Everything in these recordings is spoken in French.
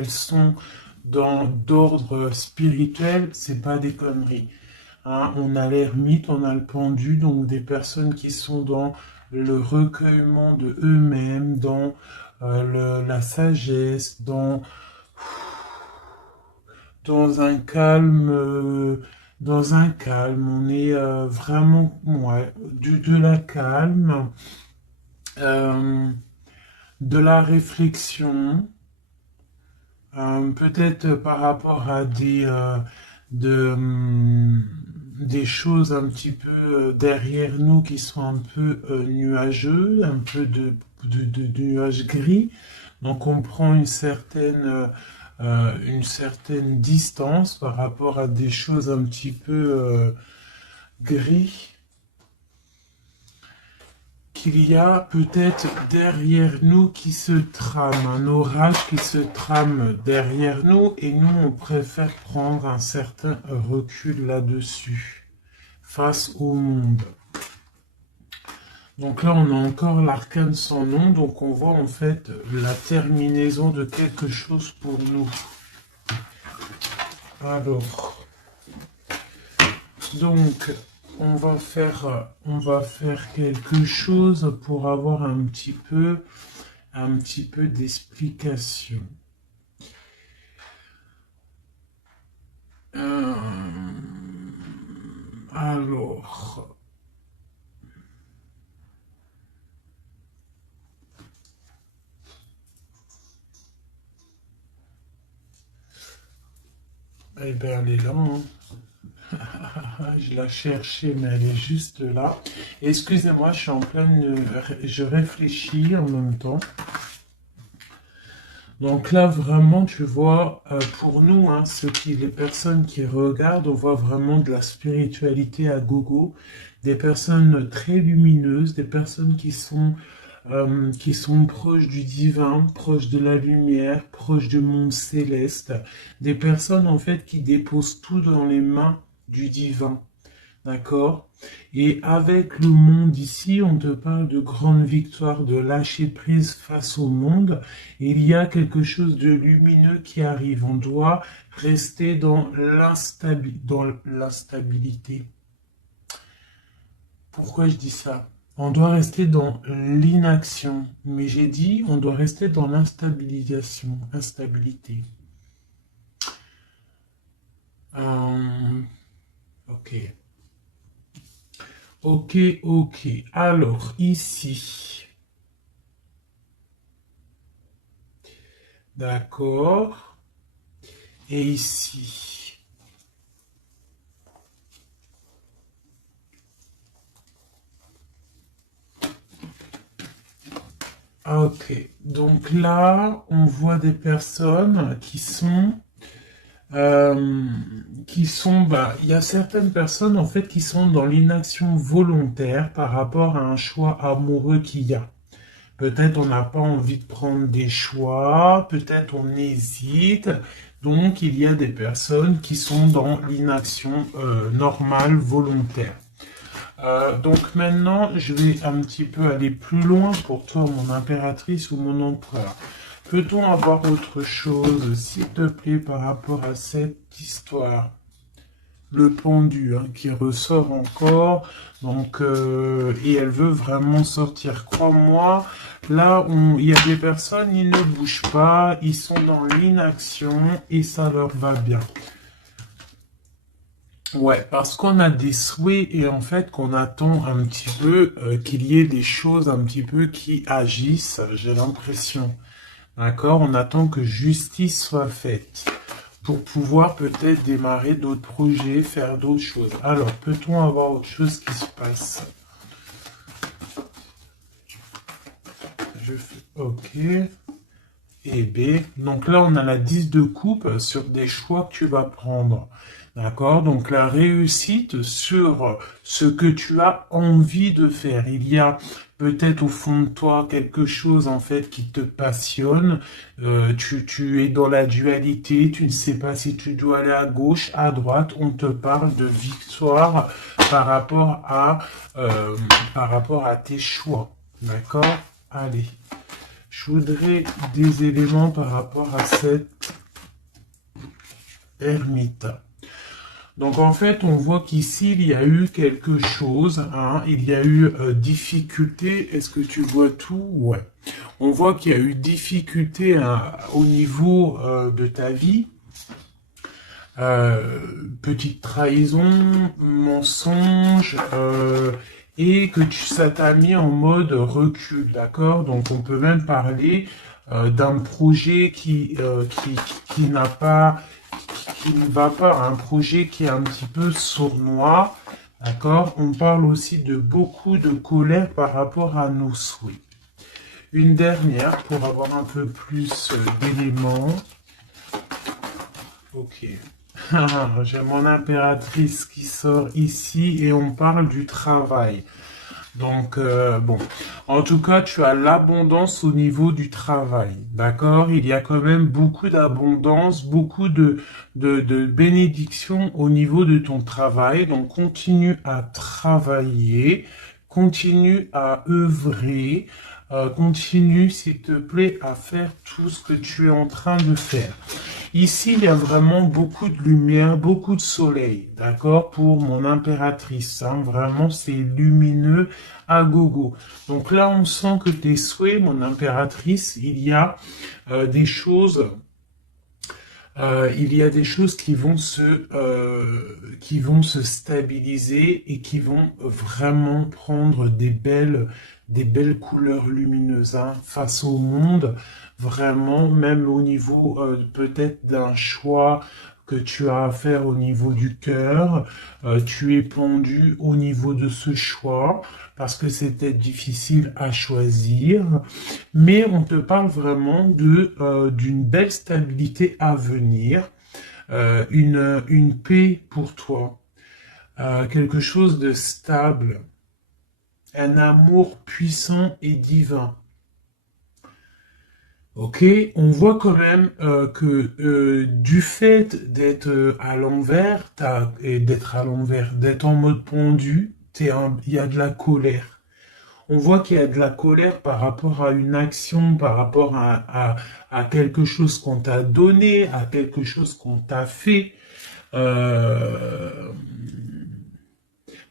elles sont d'ordre spirituel, c'est pas des conneries. Hein, on a l'ermite, on a le pendu, donc des personnes qui sont dans le recueillement de eux-mêmes, dans la sagesse, dans un calme, on est vraiment, ouais, de la calme, euh, de la réflexion, peut-être par rapport à des choses un petit peu derrière nous qui sont un peu nuageux, un peu de nuages gris. Donc on prend une certaine distance par rapport à des choses un petit peu gris qu'il y a peut-être derrière nous qui se trame, un orage qui se trame derrière nous et nous on préfère prendre un certain recul là-dessus face au monde. Donc là on a encore l'arcane sans nom, donc on voit en fait la terminaison de quelque chose pour nous. Alors, donc on va faire quelque chose pour avoir un petit peu d'explication. Alors, eh bien, elle est là, hein. Je la cherchais, mais elle est juste là. Excusez-moi, je suis en pleine... Je réfléchis en même temps. Donc là, vraiment, tu vois, pour nous, hein, les personnes qui regardent, on voit vraiment de la spiritualité à gogo, des personnes très lumineuses, des personnes qui sont proches du divin, proches de la lumière, proches du monde céleste, des personnes en fait qui déposent tout dans les mains du divin. D'accord? Et avec le monde ici, on te parle de grande victoire, de lâcher prise face au monde. Et il y a quelque chose de lumineux qui arrive. On doit rester dans l'instabilité. Pourquoi je dis ça? On doit rester dans l'inaction. Mais j'ai dit, on doit rester dans instabilité. Ok. Ok, ok. Alors, ici. D'accord. Et ici. Ok. Donc là, on voit des personnes il y a certaines personnes en fait qui sont dans l'inaction volontaire par rapport à un choix amoureux qu'il y a. Peut-être on n'a pas envie de prendre des choix, peut-être on hésite. Donc il y a des personnes qui sont dans l'inaction normale, volontaire. Donc maintenant, je vais un petit peu aller plus loin pour toi, mon impératrice ou mon empereur. Peut-on avoir autre chose, s'il te plaît, par rapport à cette histoire? Le pendu hein, qui ressort encore, donc et elle veut vraiment sortir. Crois-moi, là il y a des personnes, ils ne bougent pas, ils sont dans l'inaction et ça leur va bien. Ouais, parce qu'on a des souhaits et en fait qu'on attend un petit peu qu'il y ait des choses un petit peu qui agissent, j'ai l'impression. D'accord? On attend que justice soit faite pour pouvoir peut-être démarrer d'autres projets, faire d'autres choses. Alors, peut-on avoir autre chose qui se passe? Je fais OK. Et B. Donc là, on a la 10 de coupe sur des choix que tu vas prendre. D'accord? Donc la réussite sur ce que tu as envie de faire. Il y a peut-être au fond de toi quelque chose en fait qui te passionne. Tu es dans la dualité, tu ne sais pas si tu dois aller à gauche, à droite. On te parle de victoire par rapport à, par rapport à tes choix. D'accord? Allez. je voudrais des éléments par rapport à cette ermite. Donc en fait, on voit qu'ici, il y a eu quelque chose, hein, il y a eu difficulté. Est-ce que tu vois tout? Ouais. On voit qu'il y a eu difficulté hein, au niveau de ta vie. Petite trahison, mensonge, et que ça t'a mis en mode recul, d'accord? Donc on peut même parler d'un projet qui n'a pas, qui ne va pas, un projet qui est un petit peu sournois, d'accord? On parle aussi de beaucoup de colère par rapport à nos souhaits. Une dernière pour avoir un peu plus d'éléments. Ok. J'ai mon impératrice qui sort ici et on parle du travail. Donc, bon, en tout cas, tu as l'abondance au niveau du travail, d'accord? Il y a quand même beaucoup d'abondance, beaucoup de bénédictions au niveau de ton travail. Donc, continue à travailler, continue à œuvrer, continue, s'il te plaît, à faire tout ce que tu es en train de faire. Ici, il y a vraiment beaucoup de lumière, beaucoup de soleil, d'accord, pour mon impératrice. Hein, vraiment, c'est lumineux à gogo. Donc là, on sent que tes souhaits, mon impératrice, des choses... il y a des choses qui vont se stabiliser et qui vont vraiment prendre des belles couleurs lumineuses hein, face au monde, vraiment, même au niveau peut-être d'un choix que tu as à faire au niveau du cœur, tu es pendu au niveau de ce choix parce que c'était difficile à choisir, mais on te parle vraiment d'une belle stabilité à venir, une paix pour toi, quelque chose de stable, un amour puissant et divin. Ok, on voit quand même que du fait d'être à l'envers, d'être en mode pendu, il y a de la colère. On voit qu'il y a de la colère par rapport à une action, par rapport à quelque chose qu'on t'a donné, à quelque chose qu'on t'a fait. Euh,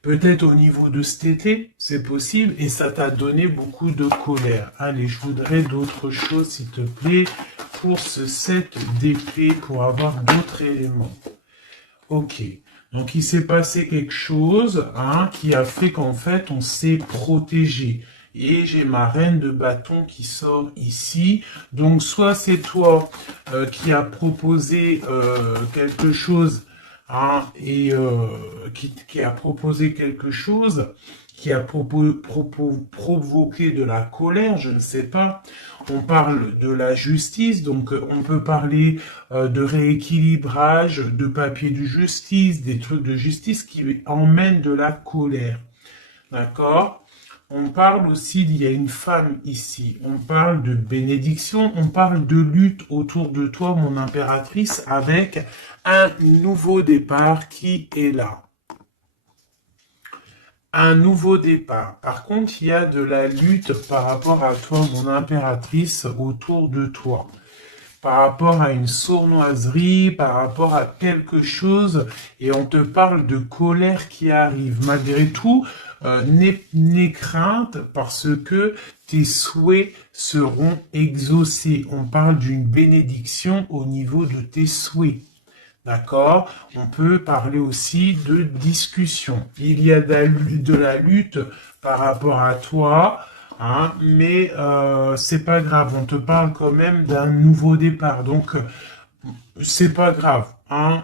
Peut-être au niveau de cet été, c'est possible, et ça t'a donné beaucoup de colère. Allez, je voudrais d'autres choses, s'il te plaît, pour ce set d'épée, pour avoir d'autres éléments. Ok. Donc, il s'est passé quelque chose hein, qui a fait qu'en fait, on s'est protégé. Et j'ai ma reine de bâton qui sort ici. Donc, soit c'est toi qui as proposé quelque chose hein, et qui a proposé quelque chose, qui a provoqué de la colère, je ne sais pas. On parle de la justice, donc on peut parler de rééquilibrage, de papier de justice, des trucs de justice qui emmènent de la colère. D'accord? On parle aussi, il y a une femme ici, on parle de bénédiction, on parle de lutte autour de toi, mon impératrice, avec un nouveau départ qui est là. Un nouveau départ. Par contre, il y a de la lutte par rapport à toi, mon impératrice, autour de toi. Par rapport à une sournoiserie, par rapport à quelque chose, et on te parle de colère qui arrive. Malgré tout, n'aie crainte parce que tes souhaits seront exaucés. On parle d'une bénédiction au niveau de tes souhaits. D'accord? On peut parler aussi de discussion. Il y a de la lutte par rapport à toi, hein, mais c'est pas grave. On te parle quand même d'un nouveau départ. Donc, c'est pas grave. Hein,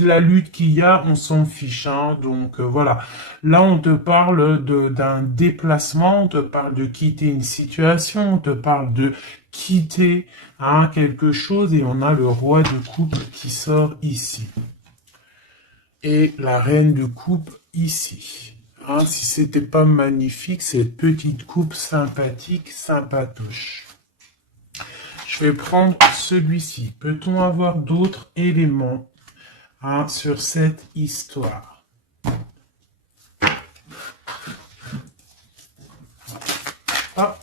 la lutte qu'il y a, on s'en fiche. Hein, donc voilà. Là, on te parle d'un déplacement, on te parle de quitter une situation, on te parle de quitter hein, quelque chose et on a le roi de coupe qui sort ici. Et la reine de coupe ici. Hein, si c'était pas magnifique, cette petite coupe sympathique, sympatoche. Je vais prendre celui-ci. Peut-on avoir d'autres éléments hein, sur cette histoire? Ah,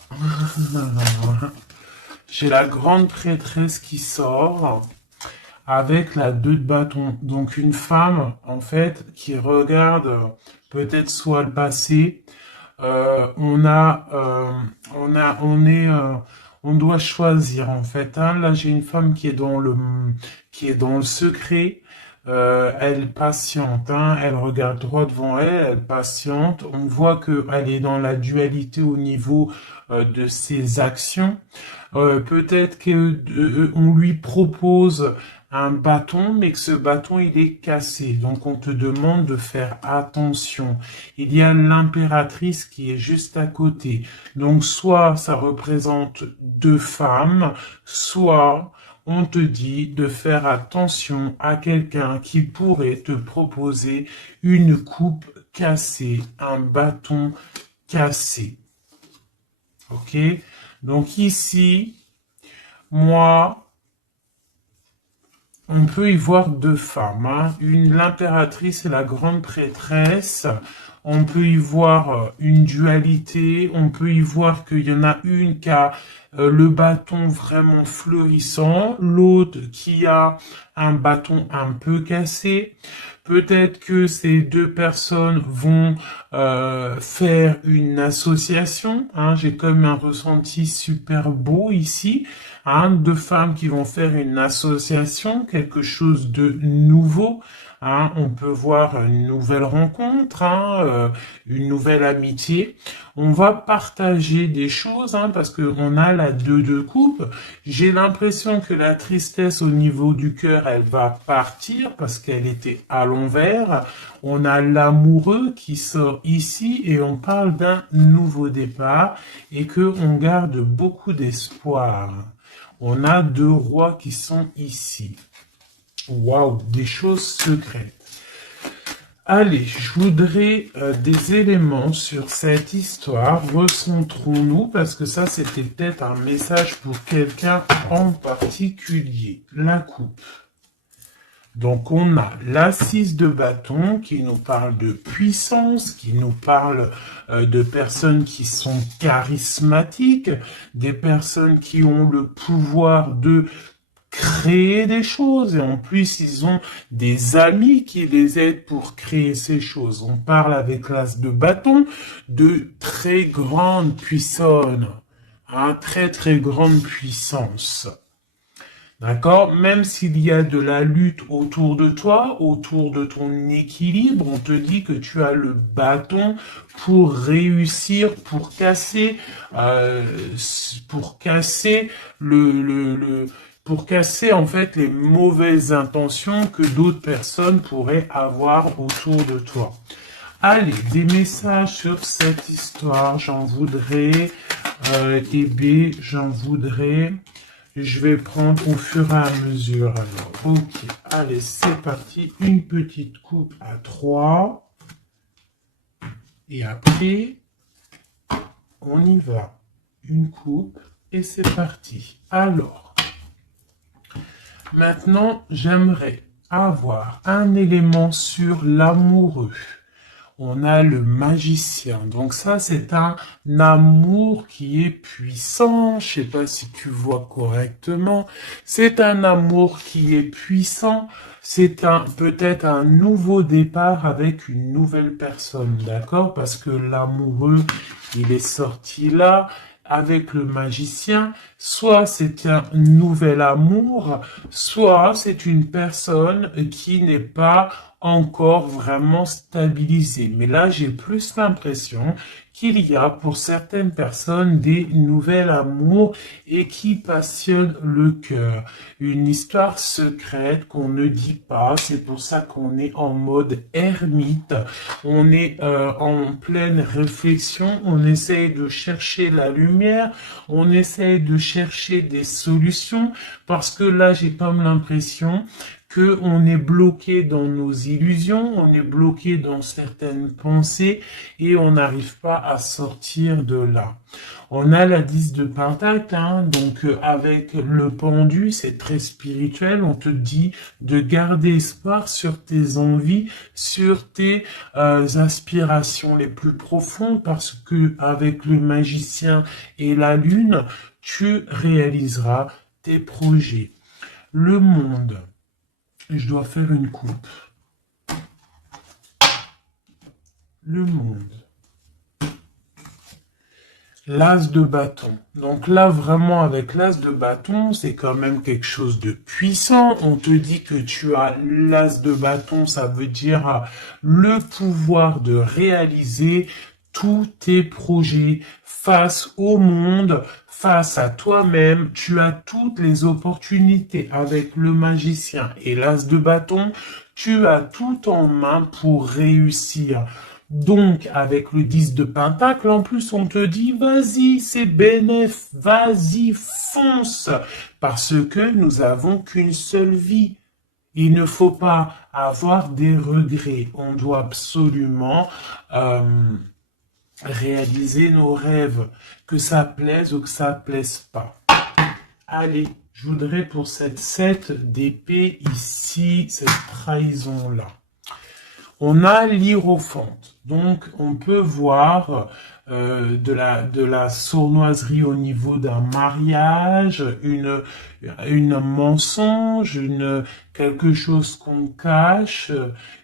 J'ai la grande prêtresse qui sort avec la 2 de bâton. Donc une femme, en fait, qui regarde peut-être soit le passé. On doit choisir en fait. Hein. Là, j'ai une femme qui est dans le secret. Elle patiente, hein, elle regarde droit devant elle, elle patiente. On voit qu'elle est dans la dualité au niveau de ses actions. Peut-être qu'on lui propose un bâton, mais que ce bâton il est cassé. Donc on te demande de faire attention. Il y a l'impératrice qui est juste à côté. Donc soit ça représente 2 femmes, soit on te dit de faire attention à quelqu'un qui pourrait te proposer une coupe cassée, un bâton cassé. Ok? Donc ici, moi, on peut y voir 2 femmes, hein. L'impératrice et la grande prêtresse. On peut y voir une dualité, on peut y voir qu'il y en a une qui a le bâton vraiment fleurissant, l'autre qui a un bâton un peu cassé. Peut-être que ces 2 personnes vont faire une association. Hein. J'ai comme un ressenti super beau ici. Hein. 2 femmes qui vont faire une association, quelque chose de nouveau. Hein, on peut voir une nouvelle rencontre, hein, une nouvelle amitié. On va partager des choses hein, parce qu'on a la 2 de coupe. J'ai l'impression que la tristesse au niveau du cœur, elle va partir parce qu'elle était à l'envers. On a l'amoureux qui sort ici et on parle d'un nouveau départ et qu'on garde beaucoup d'espoir. On a 2 rois qui sont ici. Waouh, des choses secrètes. Allez, je voudrais des éléments sur cette histoire. Recentrons-nous, parce que ça, c'était peut-être un message pour quelqu'un en particulier. La coupe. Donc, on a l'assise de bâton qui nous parle de puissance, qui nous parle de personnes qui sont charismatiques, des personnes qui ont le pouvoir de créer des choses et en plus ils ont des amis qui les aident pour créer ces choses. On parle avec l'as de bâton de très grande puissance, hein, très grande puissance. D'accord? Même s'il y a de la lutte autour de toi, autour de ton équilibre, on te dit que tu as le bâton pour réussir, pour casser pour casser en fait les mauvaises intentions que d'autres personnes pourraient avoir autour de toi. Allez, des messages sur cette histoire, j'en voudrais, j'en voudrais. Je vais prendre au fur et à mesure. Alors, ok, allez, c'est parti. Une petite coupe à 3. Et après, on y va. Une coupe et c'est parti. Alors, maintenant, j'aimerais avoir un élément sur l'amoureux. On a le magicien. Donc ça, c'est un amour qui est puissant. Je sais pas si tu vois correctement. C'est un amour qui est puissant. C'est peut-être un nouveau départ avec une nouvelle personne, d'accord? Parce que l'amoureux, il est sorti là. Avec le magicien, soit c'est un nouvel amour, soit c'est une personne qui n'est pas encore vraiment stabilisée. Mais là, j'ai plus l'impression qu'il y a pour certaines personnes des nouvelles amours et qui passionnent le cœur. Une histoire secrète qu'on ne dit pas, c'est pour ça qu'on est en mode ermite, on est en pleine réflexion, on essaye de chercher la lumière, on essaye de chercher des solutions, parce que là j'ai comme l'impression que on est bloqué dans nos illusions, on est bloqué dans certaines pensées et on n'arrive pas à sortir de là. On a la 10 de Pentacle, hein, donc avec le pendu, c'est très spirituel, on te dit de garder espoir sur tes envies, sur tes aspirations les plus profondes, parce que avec le magicien et la lune, tu réaliseras tes projets. Le monde, je dois faire une coupe. Le monde. L'as de bâton. Donc là, vraiment, avec l'as de bâton, c'est quand même quelque chose de puissant. On te dit que tu as l'as de bâton, ça veut dire le pouvoir de réaliser tous tes projets face au monde, face à toi-même. Tu as toutes les opportunités avec le magicien et l'as de bâton. Tu as tout en main pour réussir. Donc, avec le 10 de Pentacle, en plus, on te dit, vas-y, c'est bénéf, vas-y, fonce, parce que nous avons qu'une seule vie. Il ne faut pas avoir des regrets. On doit absolument réaliser nos rêves, que ça plaise ou que ça plaise pas. Allez, je voudrais pour cette 7 d'épée ici, cette trahison-là. On a l'hiérophante, donc on peut voir de la sournoiserie au niveau d'un mariage, une mensonge, quelque chose qu'on cache,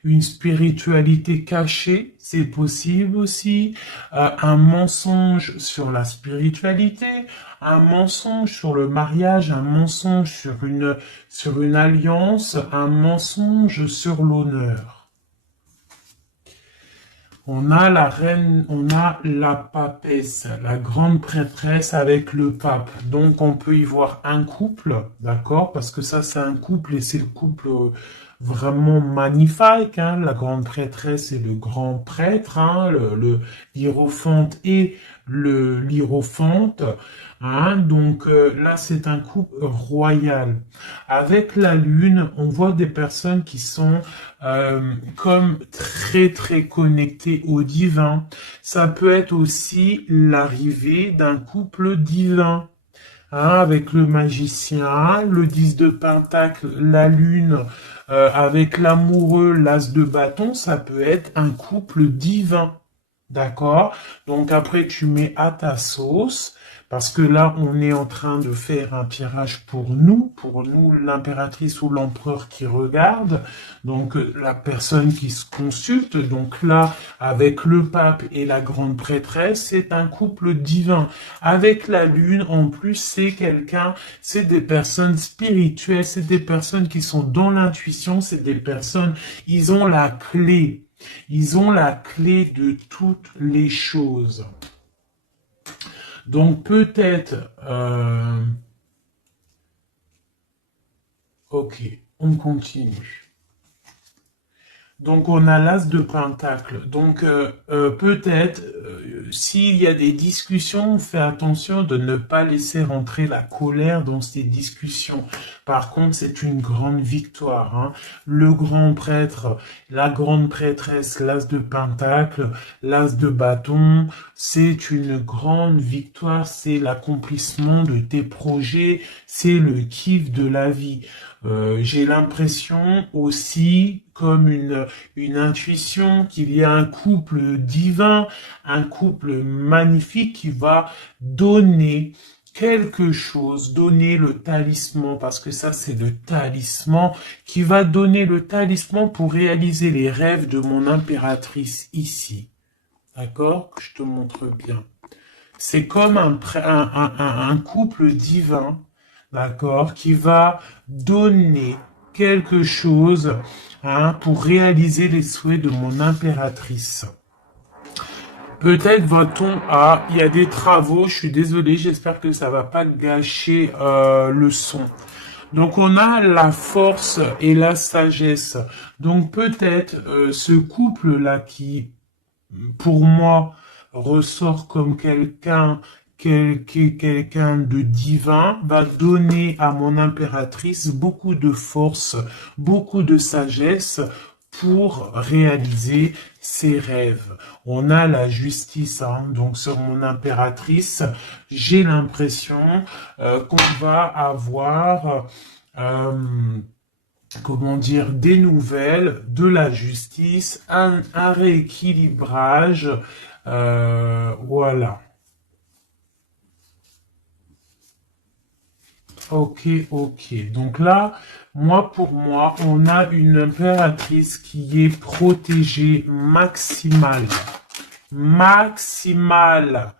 une spiritualité cachée, c'est possible aussi, un mensonge sur la spiritualité, un mensonge sur le mariage, un mensonge sur une alliance, un mensonge sur l'honneur. On a la reine, on a la papesse, la grande prêtresse avec le pape. Donc on peut y voir un couple, d'accord? Parce que ça c'est un couple et c'est le couple vraiment magnifique, hein? La grande prêtresse et le grand prêtre, hein? Le hiérophante et l'hiérophante. Hein? Donc là c'est un couple royal. Avec la lune, on voit des personnes qui sont comme très très connectées au divin. Ça peut être aussi l'arrivée d'un couple divin. Hein, avec le magicien, le 10 de Pentacle, la lune, avec l'amoureux, l'as de bâton, ça peut être un couple divin. D'accord? Donc après, tu mets à ta sauce, parce que là, on est en train de faire un tirage pour nous l'impératrice ou l'empereur qui regarde, donc la personne qui se consulte. Donc là, avec le pape et la grande prêtresse, c'est un couple divin. Avec la lune, en plus, c'est des personnes spirituelles, c'est des personnes qui sont dans l'intuition, c'est des personnes, ils ont la clé. Ils ont la clé de toutes les choses. Donc peut-être... ok, on continue. Donc on a l'as de pentacle. Donc peut-être s'il y a des discussions, fais attention de ne pas laisser rentrer la colère dans ces discussions. Par contre, c'est une grande victoire. Hein. Le grand prêtre, la grande prêtresse, l'as de pentacle, l'as de bâton, c'est une grande victoire. C'est l'accomplissement de tes projets, c'est le kiff de la vie. J'ai l'impression aussi, comme une intuition, qu'il y a un couple divin, un couple magnifique qui va donner quelque chose, donner le talisman, parce que ça c'est le talisman, qui va donner le talisman pour réaliser les rêves de mon impératrice ici. D'accord? Je te montre bien. C'est comme un couple divin, d'accord, qui va donner quelque chose hein, pour réaliser les souhaits de mon impératrice. Peut-être va-t-on il y a des travaux, je suis désolé, j'espère que ça va pas gâcher le son. Donc on a la force et la sagesse. Donc peut-être ce couple-là qui, pour moi, ressort comme quelqu'un quelqu'un de divin va donner à mon impératrice beaucoup de force, beaucoup de sagesse pour réaliser ses rêves. On a la justice, hein, donc sur mon impératrice, j'ai l'impression qu'on va avoir, comment dire, des nouvelles, de la justice, un rééquilibrage, voilà. Ok, ok. Donc là, pour moi, on a une impératrice qui est protégée maximale. Maximale.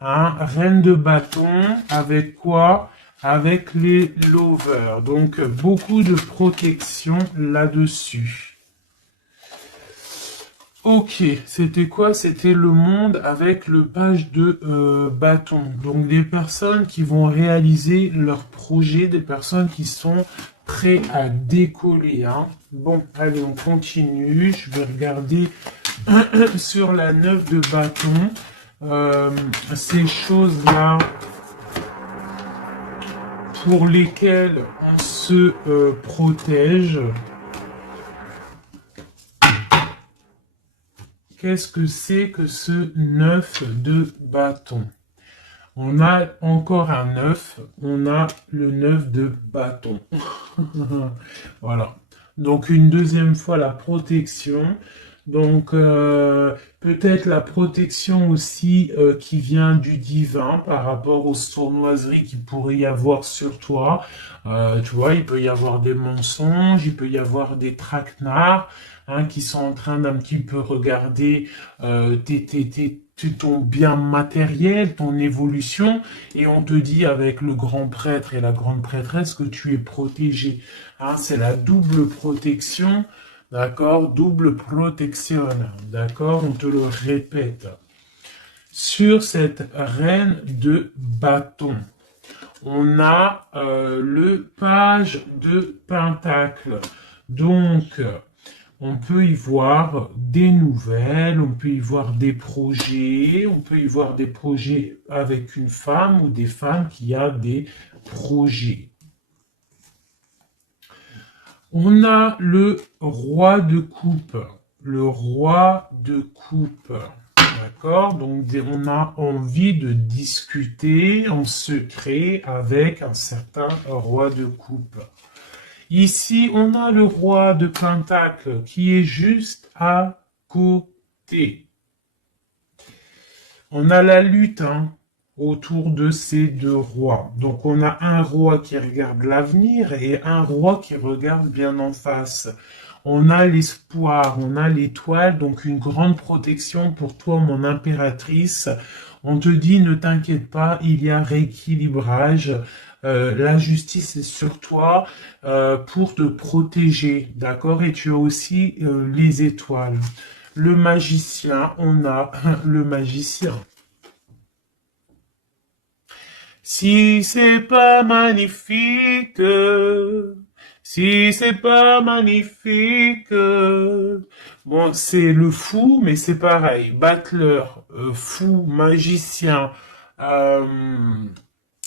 Hein? Reine de bâton, avec quoi? Avec les lovers. Donc, beaucoup de protection là-dessus. Ok, c'était quoi? C'était le monde avec le page de bâton. Donc des personnes qui vont réaliser leur projet, des personnes qui sont prêts à décoller. Hein. Bon, allez, on continue. Je vais regarder sur la 9 de bâton. Ces choses-là pour lesquelles on se protège. Qu'est-ce que c'est que ce 9 de bâton? On a encore un 9, on a le 9 de bâton. Voilà. Donc une deuxième fois la protection. Donc peut-être la protection aussi qui vient du divin par rapport aux sournoiseries qu'il pourrait y avoir sur toi. Tu vois, il peut y avoir des mensonges, il peut y avoir des traquenards hein, qui sont en train d'un petit peu regarder ton bien matériel, ton évolution, et on te dit avec le grand prêtre et la grande prêtresse que tu es protégé. Hein, c'est la double protection. D'accord? Double protection. D'accord? On te le répète. Sur cette reine de bâton, on a le page de pentacle. Donc, on peut y voir des nouvelles, on peut y voir des projets, on peut y voir des projets avec une femme ou des femmes qui a des projets. On a le roi de coupe. Le roi de coupe. D'accord? Donc, on a envie de discuter en secret avec un certain roi de coupe. Ici, on a le roi de pentacle qui est juste à côté. On a la lutte, hein, autour de ces deux rois. Donc on a un roi qui regarde l'avenir et un roi qui regarde bien en face. On a l'espoir, on a l'étoile, donc une grande protection pour toi, mon impératrice. On te dit, ne t'inquiète pas, il y a rééquilibrage. La justice est sur toi pour te protéger, d'accord? Et tu as aussi les étoiles. Le magicien, on a le magicien. Si c'est pas magnifique, si c'est pas magnifique, bon, c'est le fou, mais c'est pareil. Battleur, fou, magicien,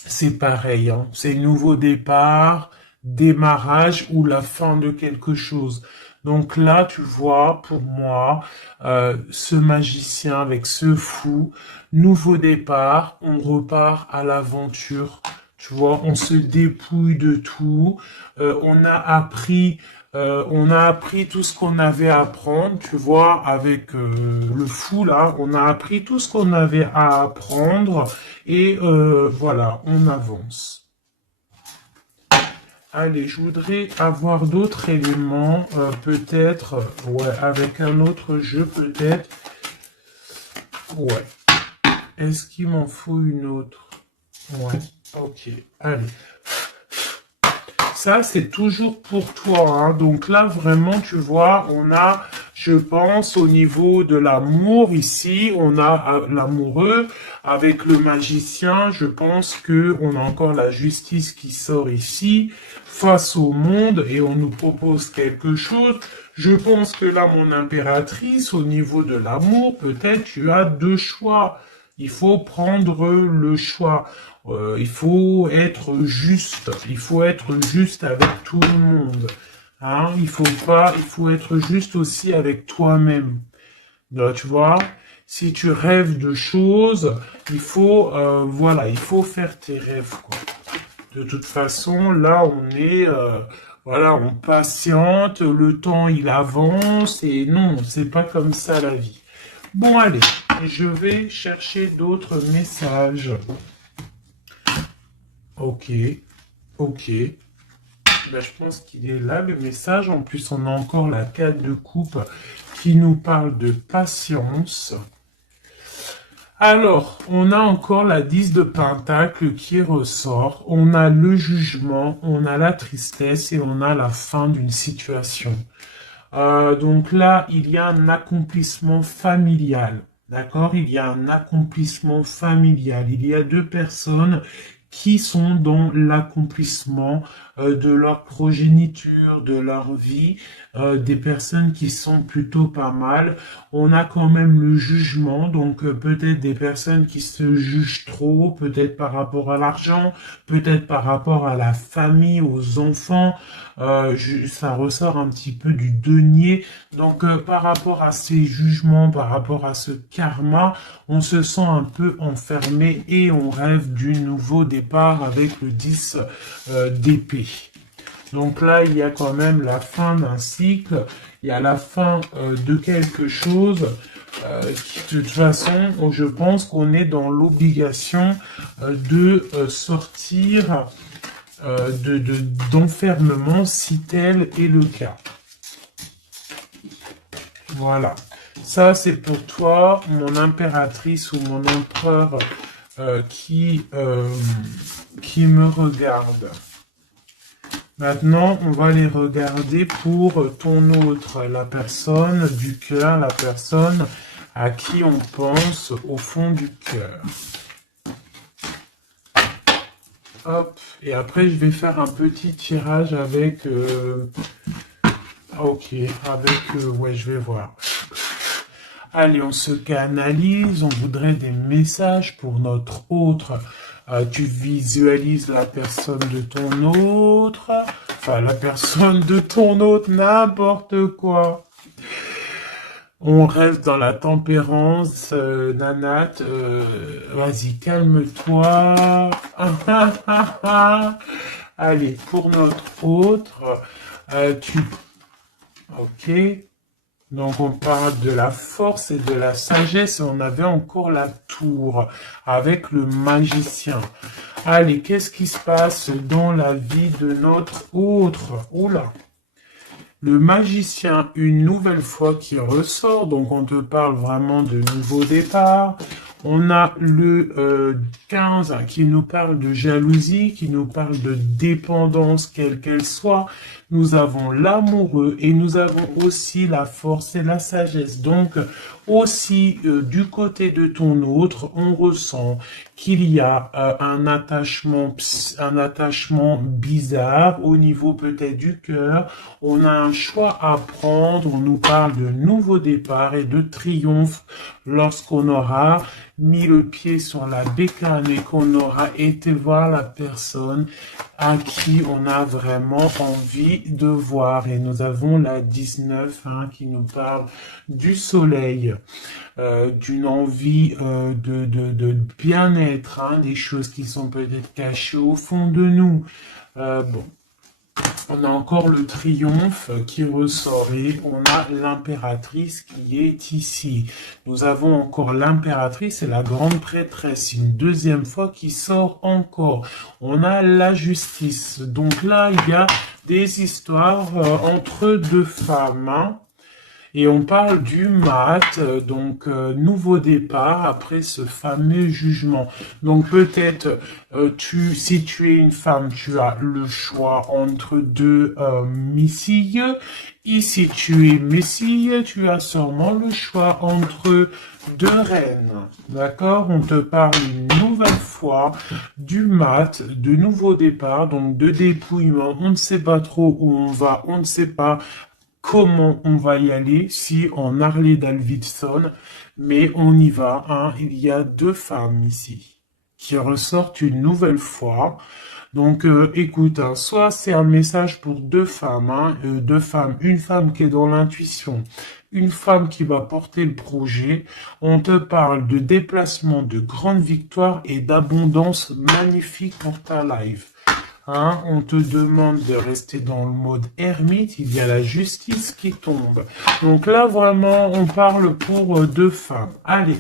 c'est pareil. Hein. C'est nouveau départ, démarrage ou la fin de quelque chose. Donc là, tu vois, pour moi, ce magicien avec ce fou, nouveau départ, on repart à l'aventure. Tu vois, on se dépouille de tout. On a appris tout ce qu'on avait à apprendre. Tu vois, avec le fou là, on a appris tout ce qu'on avait à apprendre et voilà, on avance. Allez, je voudrais avoir d'autres éléments, peut-être, ouais, avec un autre jeu, peut-être. Ouais. Est-ce qu'il m'en faut une autre? Ouais, ok, allez. Ça, c'est toujours pour toi. Hein. Donc là, vraiment, tu vois, on a, je pense, au niveau de l'amour, ici, on a l'amoureux. Avec le magicien, je pense que on a encore la justice qui sort ici, face au monde, et on nous propose quelque chose. Je pense que là, mon impératrice, au niveau de l'amour, peut-être tu as deux choix. Il faut prendre le choix. Il faut être juste. Il faut être juste avec tout le monde. Hein? Il faut être juste aussi avec toi-même. Donc, tu vois, si tu rêves de choses, voilà, il faut faire tes rêves, quoi. De toute façon, là, voilà, on patiente, le temps, il avance, et non, c'est pas comme ça la vie. Bon, allez, je vais chercher d'autres messages. Ok, ok. Ben, je pense qu'il est là, le message. En plus, on a encore la 4 de coupe qui nous parle de patience. Alors, on a encore la 10 de Pentacle qui ressort. On a le jugement, on a la tristesse et on a la fin d'une situation. Donc là, il y a un accomplissement familial. D'accord? Il y a un accomplissement familial. Il y a deux personnes qui sont dans l'accomplissement de leur progéniture, de leur vie, des personnes qui sont plutôt pas mal. On a quand même le jugement, donc peut-être des personnes qui se jugent trop, peut-être par rapport à l'argent, peut-être par rapport à la famille, aux enfants. Ça ressort un petit peu du denier. Donc par rapport à ces jugements, par rapport à ce karma, on se sent un peu enfermé et on rêve du nouveau départ avec le 10 d'épée. Donc là, il y a quand même la fin d'un cycle, il y a la fin de quelque chose. De toute façon, je pense qu'on est dans l'obligation de sortir d'enfermement si tel est le cas. Voilà. Ça, c'est pour toi, mon impératrice ou mon empereur qui me regarde. Maintenant, on va les regarder pour ton autre, la personne du cœur, la personne à qui on pense au fond du cœur. Hop, et après je vais faire un petit tirage avec... ok, avec... ouais, je vais voir. Allez, on se canalise, on voudrait des messages pour notre autre. Tu visualises la personne de ton autre, enfin la personne de ton autre, n'importe quoi. On reste dans la tempérance, Nanat, vas-y, calme-toi. Allez, pour notre autre, ok. Donc on parle de la force et de la sagesse. On avait encore la tour avec le magicien. Allez, qu'est-ce qui se passe dans la vie de notre autre? Oula. Le magicien, une nouvelle fois qui ressort. Donc on te parle vraiment de nouveau départ. On a le 15 qui nous parle de jalousie, qui nous parle de dépendance, quelle qu'elle soit. Nous avons l'amoureux et nous avons aussi la force et la sagesse. Donc, aussi, du côté de ton autre, on ressent qu'il y a un attachement bizarre au niveau peut-être du cœur. On a un choix à prendre. On nous parle de nouveau départ et de triomphe lorsqu'on aura mis le pied sur la bécane et qu'on aura été voir la personne à qui on a vraiment envie de voir. Et nous avons la 19 qui nous parle du soleil, d'une envie de bien-être, des choses qui sont peut-être cachées au fond de nous. Bon. On a encore le triomphe qui ressort et on a l'impératrice qui est ici. Nous avons encore l'impératrice et la grande prêtresse, une deuxième fois qui sort encore. On a la justice. Donc là, il y a des histoires entre deux femmes. Et on parle du mat, donc nouveau départ après ce fameux jugement. Donc peut-être, si tu es une femme, tu as le choix entre deux messieurs. Et si tu es messie, tu as sûrement le choix entre deux reines. D'accord? On te parle une nouvelle fois du mat, de nouveau départ, donc de dépouillement. On ne sait pas trop où on va, on ne sait pas comment on va y aller, si en Harley Davidson, Mais on y va, hein. Il y a deux femmes ici qui ressortent une nouvelle fois. Donc, écoute, hein, soit c'est un message pour deux femmes, hein, deux femmes, une femme qui est dans l'intuition, une femme qui va porter le projet. On te parle de déplacement, de grande victoire et d'abondance magnifique pour ta life. Hein, on te demande de rester dans le mode ermite, il y a la justice qui tombe. Donc là, vraiment, on parle pour deux femmes. Allez,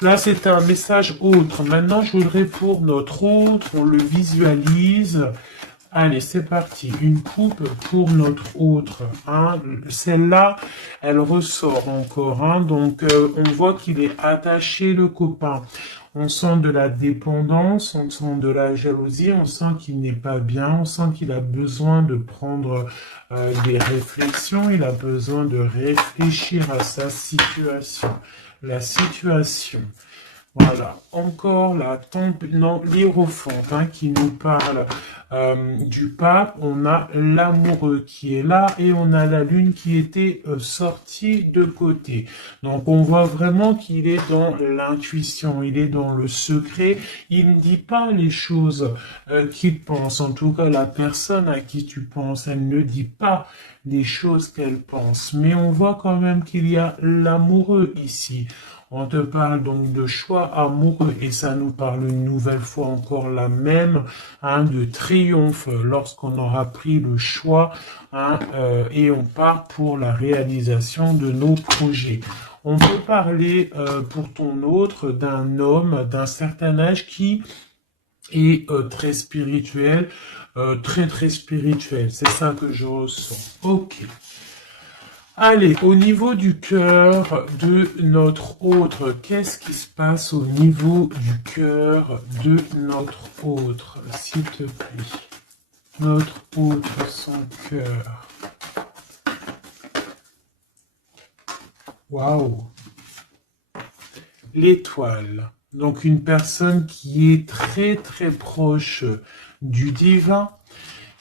là, c'est un message autre. Maintenant, je voudrais pour notre autre, on le visualise. Allez, c'est parti. Une coupe pour notre autre. Hein. Celle-là, elle ressort encore. Hein. Donc, on voit qu'il est attaché, le copain. On sent de la dépendance, on sent de la jalousie, on sent qu'il n'est pas bien, on sent qu'il a besoin de prendre des réflexions, il a besoin de réfléchir à sa situation. La situation. Voilà, encore la non, l'hiérophante hein, qui nous parle du pape. On a l'amoureux qui est là et on a la lune qui était sortie de côté. Donc on voit vraiment qu'il est dans l'intuition, il est dans le secret. Il ne dit pas les choses qu'il pense. En tout cas, la personne à qui tu penses, elle ne dit pas les choses qu'elle pense. Mais on voit quand même qu'il y a l'amoureux ici. On te parle donc de choix amoureux et ça nous parle une nouvelle fois encore la même, hein, de triomphe lorsqu'on aura pris le choix hein, et on part pour la réalisation de nos projets. On peut parler pour ton autre d'un homme d'un certain âge qui est très spirituel, très spirituel. C'est ça que je ressens. Ok. Allez, au niveau du cœur de notre autre, qu'est-ce qui se passe au niveau du cœur de notre autre, s'il te plaît? Notre autre, son cœur. Waouh! L'étoile. Donc une personne qui est très proche du divin,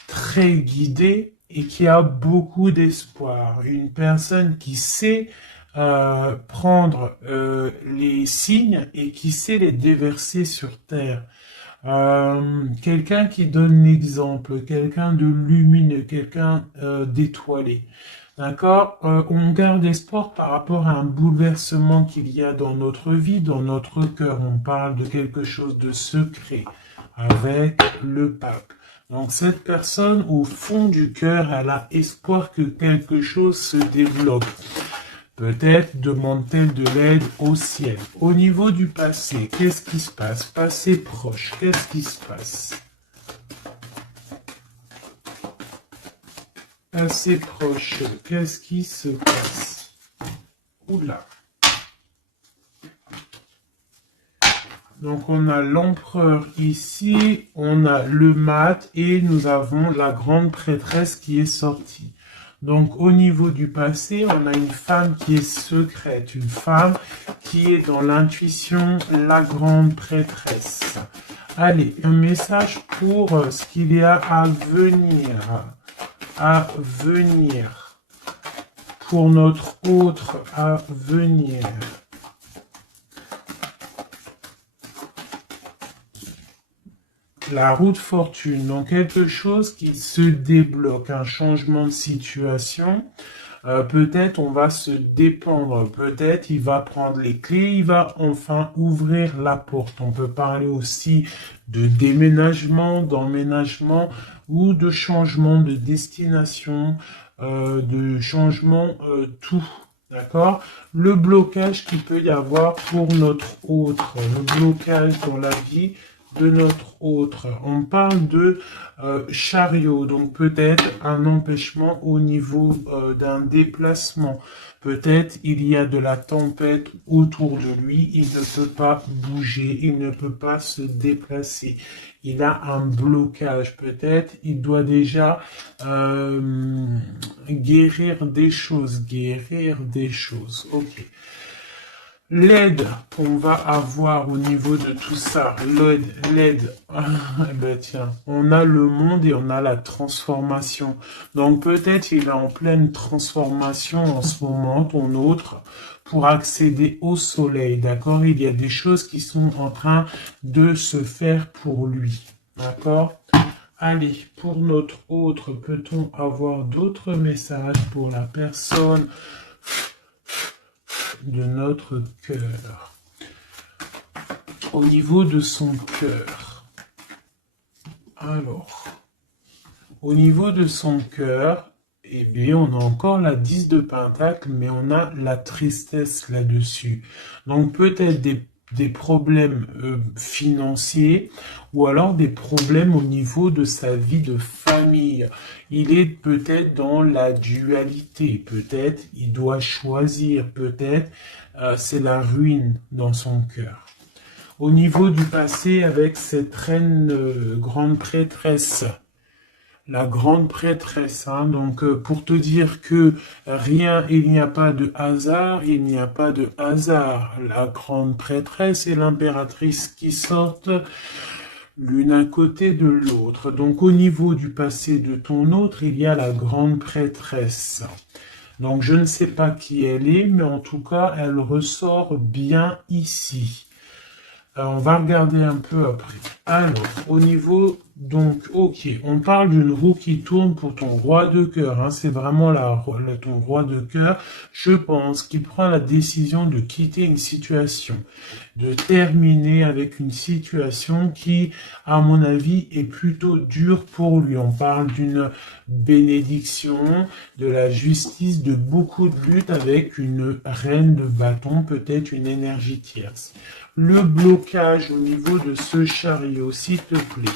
très guidée, et qui a beaucoup d'espoir. Une personne qui sait prendre les signes et qui sait les déverser sur terre. Quelqu'un qui donne l'exemple, quelqu'un de lumineux, quelqu'un d'étoilé. D'accord. On garde espoir par rapport à un bouleversement qu'il y a dans notre vie, dans notre cœur. On parle de quelque chose de secret avec le pape. Donc cette personne, au fond du cœur, elle a espoir que quelque chose se développe. Peut-être demande-t-elle de l'aide au ciel. Au niveau du passé, qu'est-ce qui se passe? Passé proche, qu'est-ce qui se passe? Passé proche, qu'est-ce qui se passe? Oula. Donc on a l'empereur ici, on a le mat et nous avons la grande prêtresse qui est sortie. Donc au niveau du passé, on a une femme qui est secrète, une femme qui est dans l'intuition, la grande prêtresse. Allez, un message pour ce qu'il y a à venir. À venir. Pour notre autre à venir. La roue de fortune, donc quelque chose qui se débloque, un changement de situation. Peut-être on va se dépendre, peut-être il va prendre les clés, il va enfin ouvrir la porte. On peut parler aussi de déménagement, d'emménagement ou de changement de destination, de changement tout. D'accord? Le blocage qu'il peut y avoir pour notre autre, le blocage dans la vie de notre autre. On parle de chariot, donc peut-être un empêchement au niveau d'un déplacement. Peut-être il y a de la tempête autour de lui, il ne peut pas bouger, il ne peut pas se déplacer. Il a un blocage, peut-être il doit déjà guérir des choses, Ok. L'aide qu'on va avoir au niveau de tout ça, l'aide, ben tiens, on a le monde et on a la transformation. Donc peut-être il est en pleine transformation en ce moment, ton autre, pour accéder au soleil, d'accord? Il y a des choses qui sont en train de se faire pour lui, d'accord? Allez, pour notre autre, peut-on avoir d'autres messages pour la personne de notre cœur? Au niveau de son cœur. Alors, au niveau de son cœur, eh bien, on a encore la 10 de Pentacle, mais on a la tristesse là-dessus. Donc, peut-être des problèmes financiers ou alors des problèmes au niveau de sa vie de famille. Il est peut-être dans la dualité, peut-être il doit choisir, peut-être c'est la ruine dans son cœur. Au niveau du passé, avec cette reine grande prêtresse, la grande prêtresse, hein, donc pour te dire que rien, il n'y a pas de hasard, il n'y a pas de hasard. La grande prêtresse et l'impératrice qui sortent l'une à côté de l'autre. Donc au niveau du passé de ton autre, il y a la grande prêtresse. Donc je ne sais pas qui elle est, mais en tout cas, elle ressort bien ici. On va regarder un peu après. Alors, au niveau, donc, ok, on parle d'une roue qui tourne pour ton roi de cœur. Hein, c'est vraiment ton roi de cœur. Je pense qu'il prend la décision de quitter une situation, de terminer avec une situation qui, à mon avis, est plutôt dure pour lui. On parle d'une bénédiction, de la justice, de beaucoup de luttes avec une reine de bâton, peut-être une énergie tierce. Le blocage au niveau de ce chariot, s'il te plaît.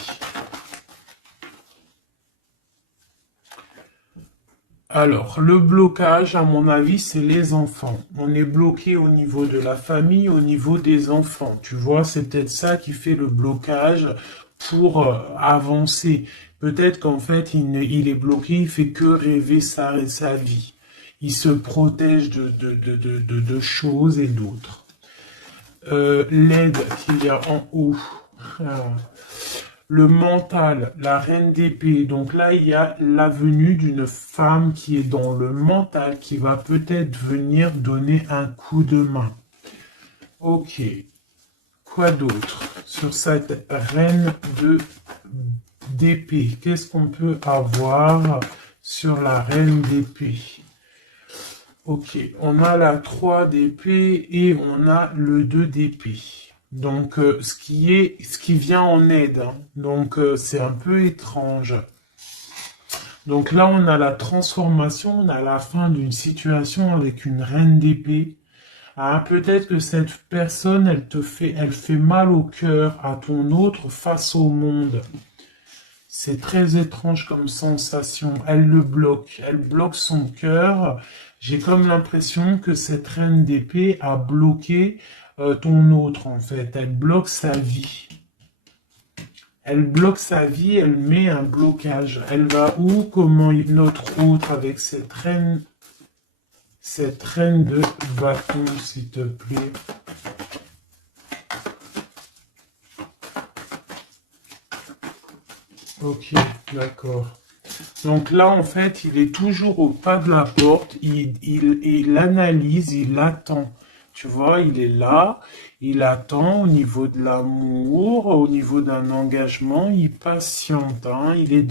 Alors, le blocage, à mon avis, c'est les enfants. On est bloqué au niveau de la famille, au niveau des enfants. Tu vois, c'est peut-être ça qui fait le blocage pour avancer. Peut-être qu'en fait, il est bloqué, il fait que rêver sa vie. Il se protège de choses et d'autres. L'aide qu'il y a en haut, le mental, la reine d'épée. Donc là, il y a la venue d'une femme qui est dans le mental, qui va peut-être venir donner un coup de main. Ok. Quoi d'autre sur cette reine d'épée? Qu'est-ce qu'on peut avoir sur la reine d'épée? Ok, on a la 3 d'épée et on a le 2 d'épée. Donc, ce qui vient en aide. Hein. Donc, c'est un peu étrange. Donc là, on a la transformation, on a la fin d'une situation avec une reine d'épée. Ah, peut-être que cette personne, elle fait mal au cœur à ton autre face au monde. C'est très étrange comme sensation. Elle bloque son cœur. J'ai comme l'impression que cette reine d'épée a bloqué ton autre, en fait. Elle bloque sa vie. Elle bloque sa vie, elle met un blocage. Elle va où? Comment notre autre avec cette reine de bâton, s'il te plaît. Ok, d'accord. Donc là, en fait, il est toujours au pas de la porte, il analyse, il attend. Tu vois, il est là, il attend au niveau de l'amour, au niveau d'un engagement, il patiente, hein, il est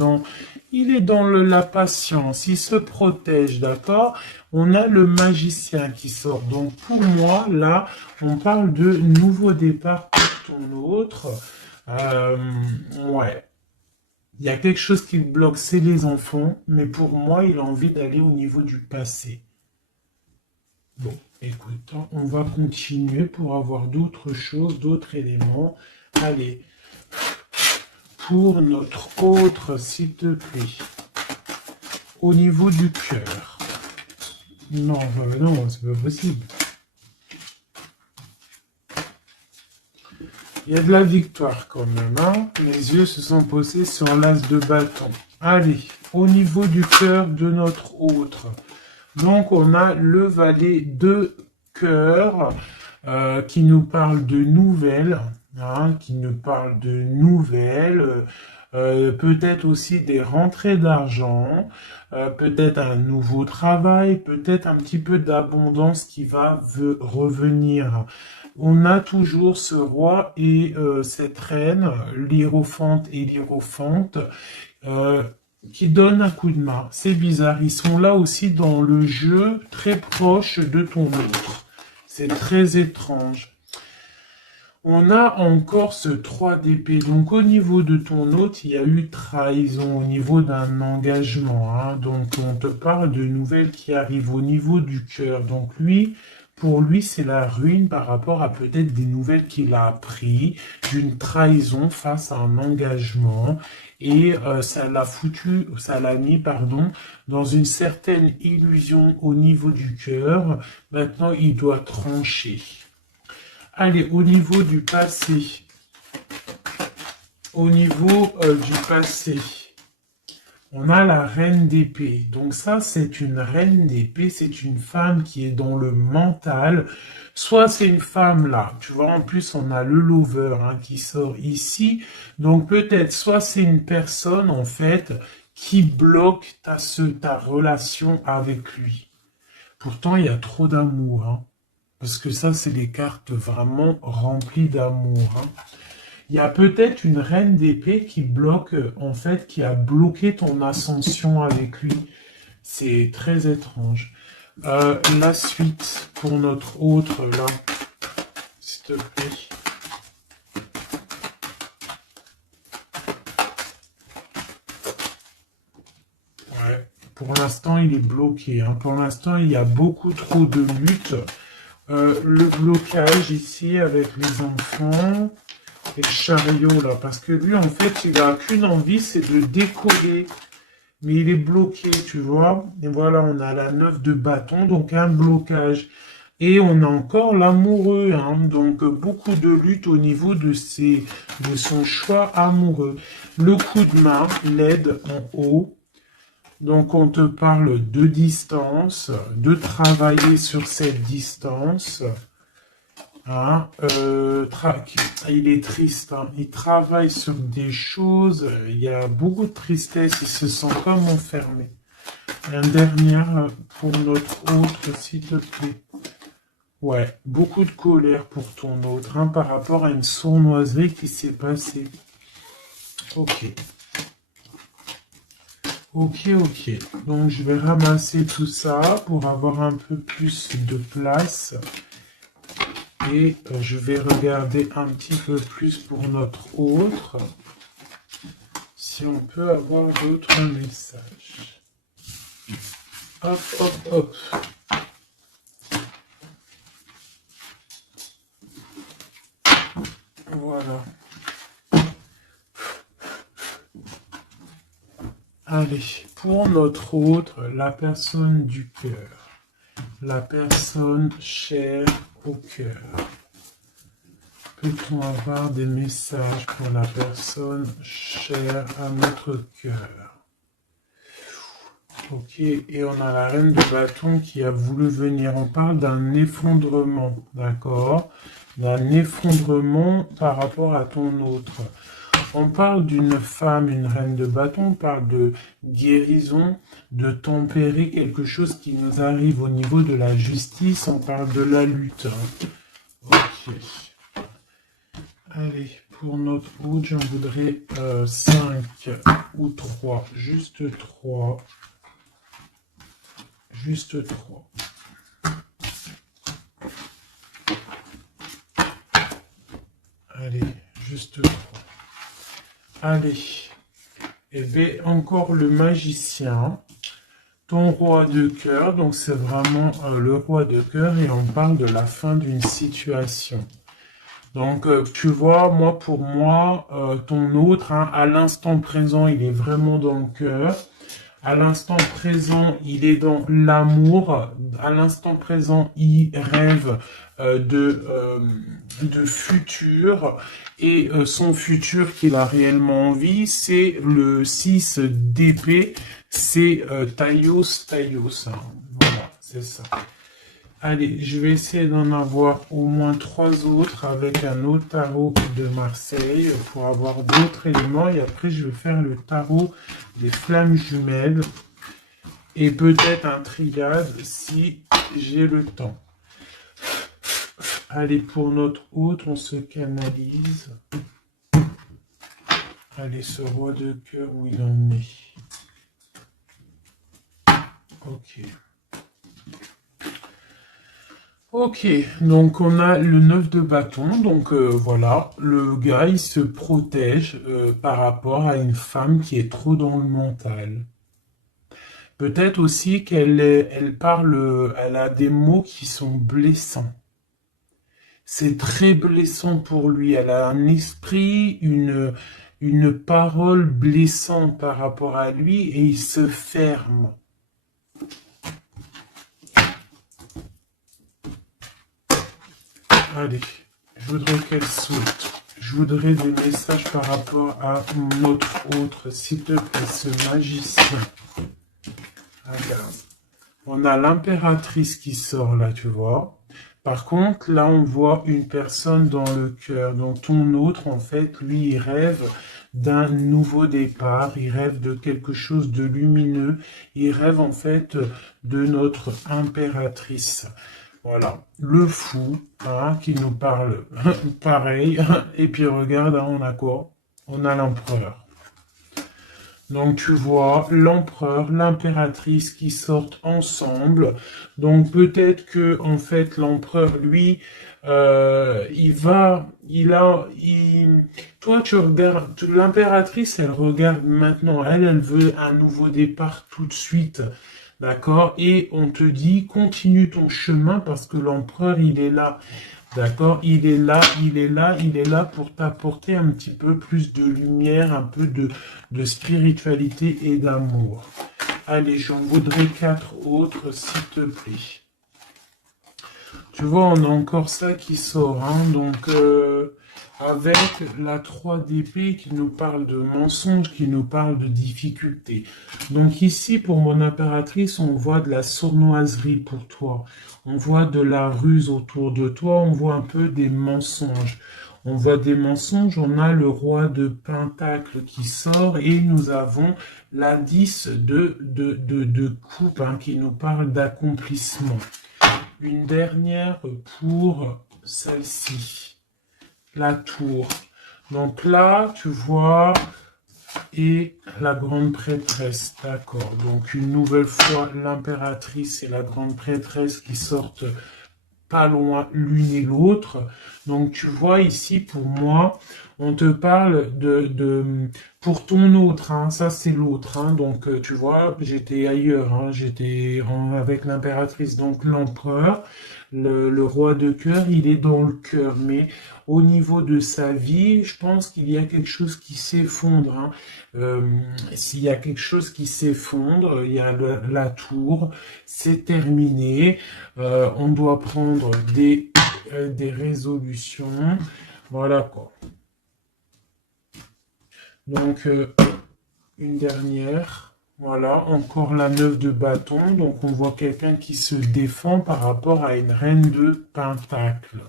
dans la patience, il se protège, d'accord? On a le magicien qui sort. Donc pour moi, là, on parle de nouveau départ pour ton autre. Ouais. Il y a quelque chose qui le bloque, c'est les enfants, mais pour moi, il a envie d'aller au niveau du passé. Bon, écoute, hein, on va continuer pour avoir d'autres choses, d'autres éléments. Allez, pour notre autre, s'il te plaît, au niveau du cœur. Non, non, c'est pas possible. Il y a de la victoire quand même, hein. Mes yeux se sont posés sur l'as de bâton. Allez, au niveau du cœur de notre autre. Donc, on a le valet de cœur. qui nous parle de nouvelles, hein, qui nous parle de nouvelles, peut-être aussi des rentrées d'argent, peut-être un nouveau travail, peut-être un petit peu d'abondance qui va revenir. On a toujours ce roi et cette reine, l'hiérophante et l'hiérophante, euh, qui donnent un coup de main. C'est bizarre, ils sont là aussi dans le jeu, très proche de ton autre. C'est très étrange. On a encore ce 3 d'épée. Donc au niveau de ton hôte, il y a eu trahison au niveau d'un engagement, hein. Donc on te parle de nouvelles qui arrivent au niveau du cœur. Donc lui, pour lui, c'est la ruine par rapport à peut-être des nouvelles qu'il a appris, d'une trahison face à un engagement. Et ça l'a mis, pardon, dans une certaine illusion au niveau du cœur. Maintenant, il doit trancher. Allez, au niveau du passé. Au niveau du passé, on a la reine d'épée. Donc ça, c'est une reine d'épée, c'est une femme qui est dans le mental. Soit c'est une femme là, tu vois, en plus on a le lover hein, qui sort ici. Donc peut-être, soit c'est une personne en fait qui bloque ta relation avec lui. Pourtant, il y a trop d'amour, hein. Parce que ça, c'est des cartes vraiment remplies d'amour, hein. Il y a peut-être une reine d'épée qui bloque, en fait, qui a bloqué ton ascension avec lui. C'est très étrange. La suite pour notre autre, là, s'il te plaît. Ouais. Pour l'instant, il est bloqué, hein. Pour l'instant, il y a beaucoup trop de luttes. Le blocage ici avec les enfants et le chariot là, parce que lui en fait il a qu'une envie, c'est de décoller, mais il est bloqué, tu vois. Et voilà, on a la 9 de bâton, donc un blocage. Et on a encore l'amoureux, hein, donc beaucoup de lutte au niveau de son choix amoureux. Le coup de main, l'aide en haut. Donc on te parle de distance, de travailler sur cette distance. Hein, il est triste, hein. Il travaille sur des choses, il y a beaucoup de tristesse, il se sent comme enfermé. Un dernier pour notre autre, s'il te plaît. Ouais, beaucoup de colère pour ton autre, hein, par rapport à une sournoiserie qui s'est passée. Ok. Ok. Donc je vais ramasser tout ça pour avoir un peu plus de place. Et je vais regarder un petit peu plus pour notre autre. Si on peut avoir d'autres messages. Hop. Voilà. Allez, pour notre autre, la personne du cœur. La personne chère au cœur. Peut-on avoir des messages pour la personne chère à notre cœur? Ok, et on a la reine de bâton qui a voulu venir. On parle d'un effondrement, d'accord? D'un effondrement par rapport à ton autre. On parle d'une femme, une reine de bâton, on parle de guérison, de tempérer quelque chose qui nous arrive au niveau de la justice, on parle de la lutte. Ok. Allez, pour notre route, j'en voudrais 5 ou 3, juste 3. Juste 3. Allez, juste 3. Allez, et bien encore le magicien, ton roi de cœur, donc c'est vraiment le roi de cœur et on parle de la fin d'une situation. Donc tu vois, pour moi, ton autre, hein, à l'instant présent, il est vraiment dans le cœur. À l'instant présent, il est dans l'amour. À l'instant présent, il rêve de futur. Et son futur qu'il a réellement envie, c'est le 6 d'épée. C'est Taïos. Voilà, c'est ça. Allez, je vais essayer d'en avoir au moins 3 autres avec un autre tarot de Marseille pour avoir d'autres éléments. Et après, je vais faire le tarot des flammes jumelles et peut-être un triade si j'ai le temps. Allez, pour notre autre, on se canalise. Allez, ce roi de cœur, où il en est. Ok. Ok, donc on a le 9 de bâton, donc voilà, le gars il se protège par rapport à une femme qui est trop dans le mental. Peut-être aussi elle parle, elle a des mots qui sont blessants. C'est très blessant pour lui, elle a un esprit, une parole blessante par rapport à lui et il se ferme. Allez, je voudrais qu'elle saute. Je voudrais des messages par rapport à notre autre, s'il te plaît, ce magicien. Regarde. On a l'impératrice qui sort là, tu vois. Par contre, là, on voit une personne dans le cœur. Donc, ton autre, en fait, lui, il rêve d'un nouveau départ. Il rêve de quelque chose de lumineux. Il rêve, en fait, de notre impératrice. Voilà, le fou, hein, qui nous parle pareil. Et puis regarde, hein, on a quoi? On a l'empereur. Donc tu vois l'empereur, l'impératrice qui sortent ensemble. Donc peut-être que en fait l'empereur, lui, toi tu regardes, l'impératrice, elle regarde maintenant, elle veut un nouveau départ tout de suite. D'accord? Et on te dit, continue ton chemin parce que l'empereur, il est là. D'accord? Il est là, il est là, il est là pour t'apporter un petit peu plus de lumière, un peu de spiritualité et d'amour. Allez, j'en voudrais 4 autres, s'il te plaît. Tu vois, on a encore ça qui sort, hein, donc avec la 3 d'épée qui nous parle de mensonges, qui nous parle de difficultés. Donc ici, pour mon impératrice, on voit de la sournoiserie pour toi. On voit de la ruse autour de toi, on voit un peu des mensonges. On voit des mensonges, on a le roi de Pentacle qui sort et nous avons l'indice de coupe hein, qui nous parle d'accomplissement. Une dernière pour celle-ci, la tour. Donc là, tu vois, et la grande prêtresse, d'accord. Donc une nouvelle fois, l'impératrice et la grande prêtresse qui sortent pas loin l'une et l'autre. Donc tu vois ici, pour moi, on te parle pour ton autre, hein, ça c'est l'autre, hein, donc tu vois, j'étais ailleurs, hein, avec l'impératrice, donc l'empereur, le roi de cœur, il est dans le cœur, mais au niveau de sa vie, je pense qu'il y a quelque chose qui s'effondre, hein. S'il y a quelque chose qui s'effondre, il y a la tour, c'est terminé, on doit prendre des résolutions, voilà quoi. Donc, une dernière. Voilà, encore la 9 de bâton. Donc, on voit quelqu'un qui se défend par rapport à une reine de pentacle.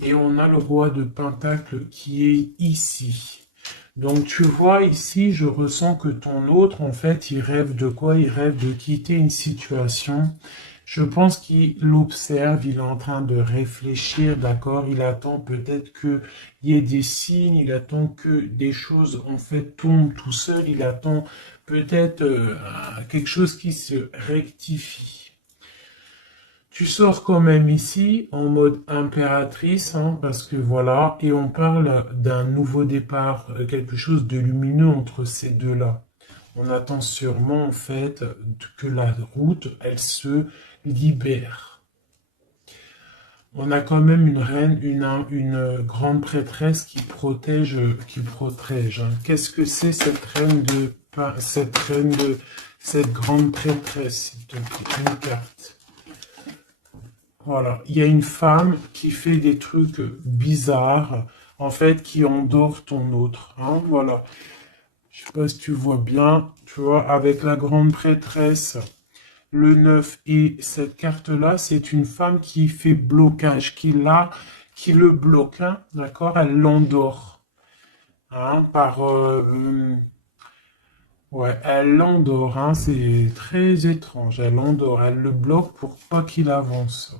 Et on a le roi de pentacle qui est ici. Donc, tu vois, ici, je ressens que ton autre, en fait, il rêve de quoi? Il rêve de quitter une situation. Je pense qu'il l'observe, il est en train de réfléchir, d'accord? Il attend peut-être qu'il y ait des signes, il attend que des choses, en fait, tombent tout seul, il attend peut-être quelque chose qui se rectifie. Tu sors quand même ici en mode impératrice, hein, parce que voilà, et on parle d'un nouveau départ, quelque chose de lumineux entre ces deux-là. On attend sûrement en fait que la route, elle se libère. On a quand même une reine, une grande prêtresse qui protège, hein. Qu'est-ce que c'est cette grande prêtresse, s'il te plaît, une carte. Voilà, il y a une femme qui fait des trucs bizarres, en fait, qui endort ton autre, hein, voilà. Je sais pas si tu vois bien, tu vois, avec la grande prêtresse, le 9 et cette carte-là, c'est une femme qui fait blocage, qui le bloque, hein, d'accord? Elle l'endort, hein, ouais, elle l'endort, hein, c'est très étrange, elle l'endort, elle le bloque pour pas qu'il avance.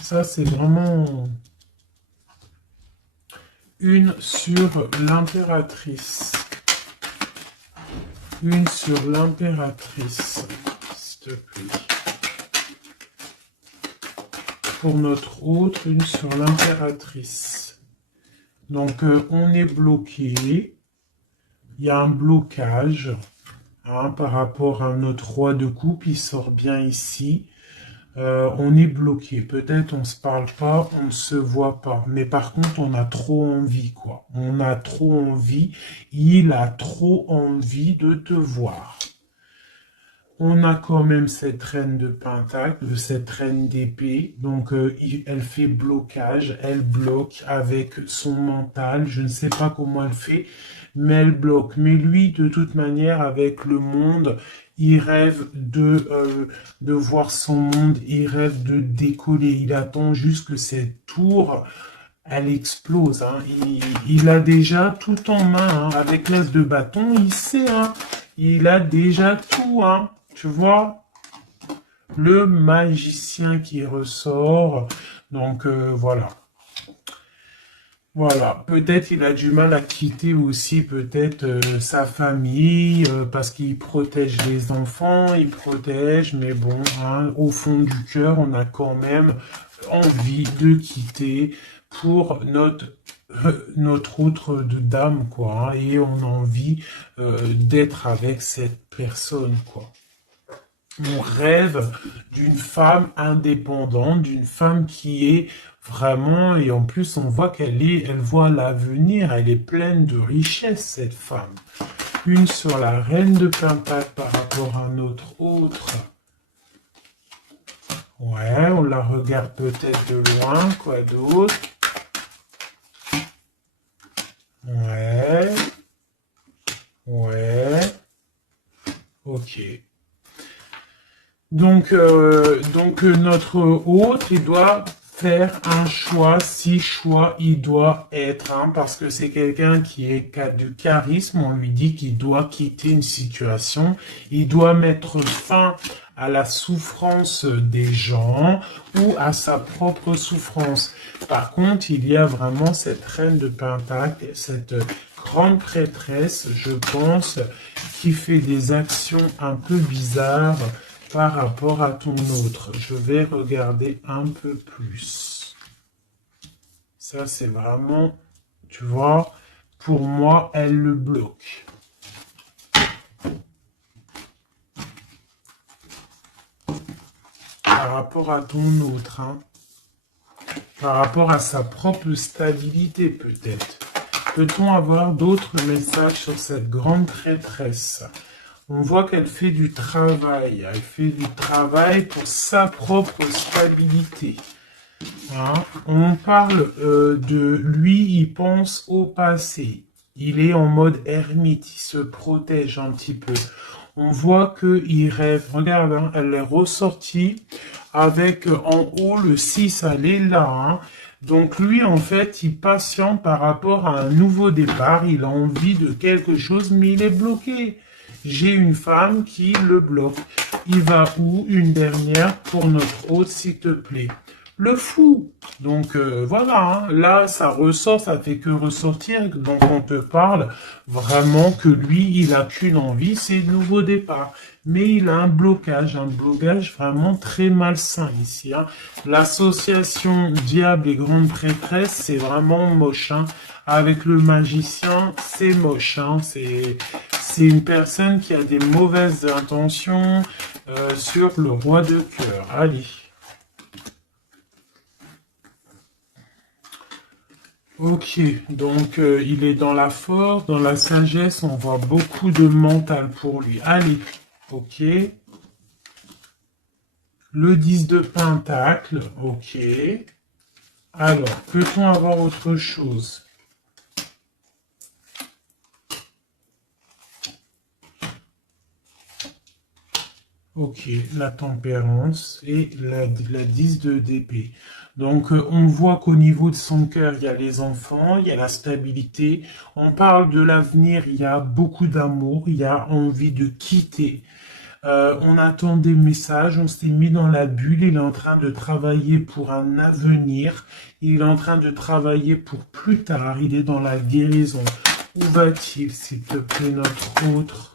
Ça, c'est vraiment une sur l'impératrice. Une sur l'impératrice, s'il te plaît. Pour notre autre, une sur l'impératrice. Donc, on est bloqué. Il y a un blocage, hein, par rapport à notre roi de coupe. Il sort bien ici. On est bloqué. Peut-être on se parle pas, on ne se voit pas. Mais par contre, on a trop envie, quoi. On a trop envie. Il a trop envie de te voir. On a quand même cette reine de pentacle, cette reine d'épée. Donc, elle fait blocage. Elle bloque avec son mental. Je ne sais pas comment elle fait, mais elle bloque. Mais lui, de toute manière, avec le monde, il rêve de voir son monde. Il rêve de décoller. Il attend juste que cette tour, elle explose. Hein. Il a déjà tout en main. Hein. Avec l'as de bâton, il sait. Hein. Il a déjà tout. Hein. Tu vois, le magicien qui ressort. Donc, voilà. Voilà. Peut-être il a du mal à quitter aussi peut-être sa famille parce qu'il protège les enfants, il protège, mais bon, hein, au fond du cœur, on a quand même envie de quitter pour notre autre de dame, quoi. Hein, et on a envie d'être avec cette personne, quoi. On rêve d'une femme indépendante, d'une femme qui est vraiment, et en plus on voit elle voit l'avenir, elle est pleine de richesse, cette femme. Une sur la reine de Pentacle par rapport à notre autre. Ouais, on la regarde peut-être de loin, quoi d'autre? Ouais. Ouais. Ok. Donc notre hôte, il doit faire un choix, si choix il doit être, hein, parce que c'est quelqu'un qui est de charisme, on lui dit qu'il doit quitter une situation, il doit mettre fin à la souffrance des gens ou à sa propre souffrance. Par contre, il y a vraiment cette reine de Pentacle, cette grande prêtresse, je pense, qui fait des actions un peu bizarres par rapport à ton autre. Je vais regarder un peu plus. Ça, c'est vraiment, tu vois, pour moi, elle le bloque. Par rapport à ton autre, hein. Par rapport à sa propre stabilité, peut-être. Peut-on avoir d'autres messages sur cette grande prêtresse? On voit qu'elle fait du travail. Elle fait du travail pour sa propre stabilité. Hein? On parle de lui, il pense au passé. Il est en mode ermite, il se protège un petit peu. On voit qu'il rêve. Regarde, hein, elle est ressortie avec en haut le 6, elle est là. Hein? Donc lui, en fait, il patiente par rapport à un nouveau départ. Il a envie de quelque chose, mais il est bloqué. J'ai une femme qui le bloque. Il va où? Une dernière pour notre hôte, s'il te plaît. Le fou. Donc voilà, hein. Là, ça ressort, ça fait que ressortir. Donc on te parle vraiment que lui, il a qu'une envie, c'est le nouveau départ. Mais il a un blocage vraiment très malsain ici. Hein. L'association diable et grande prêtresse, c'est vraiment moche. Hein. Avec le magicien, c'est moche. Hein. C'est une personne qui a des mauvaises intentions sur le roi de cœur. Allez. Ok, donc il est dans la force, dans la sagesse, on voit beaucoup de mental pour lui. Allez, ok. Le 10 de pentacle, ok. Alors, peut-on avoir autre chose? Ok, la tempérance et la 10 d'épée. Donc, on voit qu'au niveau de son cœur, il y a les enfants, il y a la stabilité. On parle de l'avenir, il y a beaucoup d'amour, il y a envie de quitter. On attend des messages, on s'est mis dans la bulle, il est en train de travailler pour un avenir, il est en train de travailler pour plus tard, il est dans la guérison. Où va-t-il, s'il te plaît, notre autre?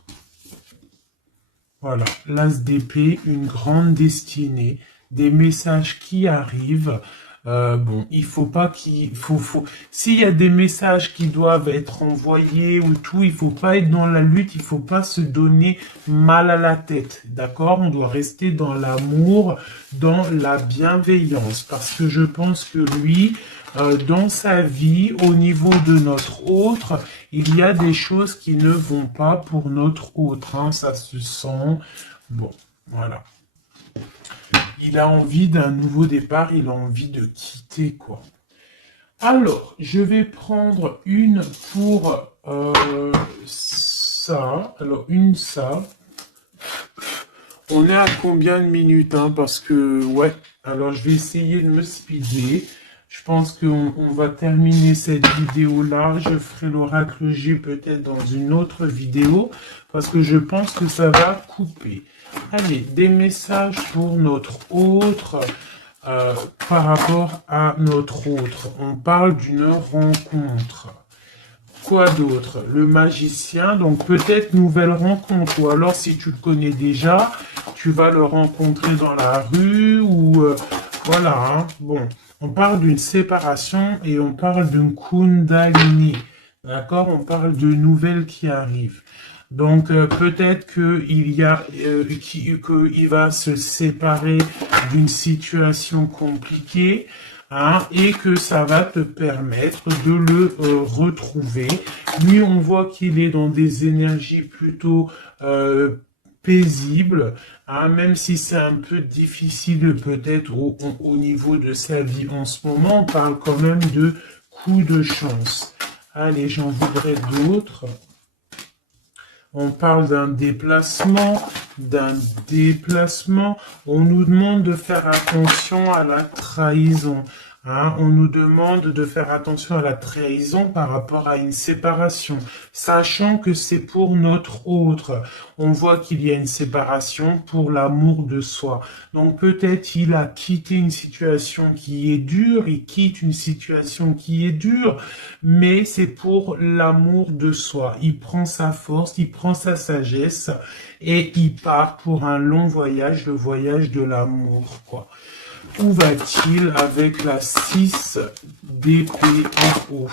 Voilà, l'as d'épée, une grande destinée, des messages qui arrivent. Bon, il faut pas s'il y a des messages qui doivent être envoyés ou tout, il faut pas être dans la lutte, il faut pas se donner mal à la tête, d'accord? On doit rester dans l'amour, dans la bienveillance, parce que je pense que lui, dans sa vie, au niveau de notre autre, il y a des choses qui ne vont pas pour notre autre, hein, ça se sent. Bon, voilà. Il a envie d'un nouveau départ, il a envie de quitter, quoi. Alors, je vais prendre une pour ça. Alors, une ça. On est à combien de minutes, hein? Parce que, ouais. Alors, je vais essayer de me speeder. Je pense qu'on va terminer cette vidéo-là. Je ferai l'oracle G peut-être dans une autre vidéo. Parce que je pense que ça va couper. Allez, des messages pour notre autre. Par rapport à notre autre. On parle d'une rencontre. Quoi d'autre? Le magicien, donc peut-être nouvelle rencontre, ou alors si tu le connais déjà, tu vas le rencontrer dans la rue, ou voilà, hein. Bon, on parle d'une séparation et on parle d'une kundalini, d'accord? On parle de nouvelles qui arrivent. Donc peut-être qu'il y a qu'il va se séparer d'une situation compliquée, hein, et que ça va te permettre de le retrouver. Lui, on voit qu'il est dans des énergies plutôt paisibles, hein, même si c'est un peu difficile peut-être au niveau de sa vie en ce moment, on parle quand même de coups de chance. Allez, j'en voudrais d'autres. On parle d'un déplacement, On nous demande de faire attention à la trahison. Hein, on nous demande de faire attention à la trahison par rapport à une séparation, sachant que c'est pour notre autre. On voit qu'il y a une séparation pour l'amour de soi. Donc peut-être il a quitté une situation qui est dure, il quitte une situation qui est dure, mais c'est pour l'amour de soi. Il prend sa force, il prend sa sagesse et il part pour un long voyage, le voyage de l'amour, quoi. Où va-t-il avec la 6 d'épée en haut?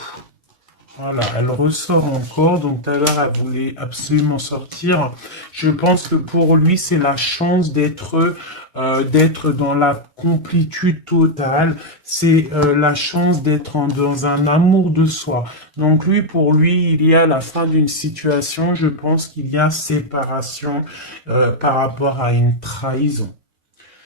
Voilà, elle ressort encore, donc tout à l'heure elle voulait absolument sortir. Je pense que pour lui c'est la chance d'être dans la complétude totale, c'est la chance d'être dans un amour de soi. Donc lui, pour lui, il y a la fin d'une situation, je pense qu'il y a séparation par rapport à une trahison.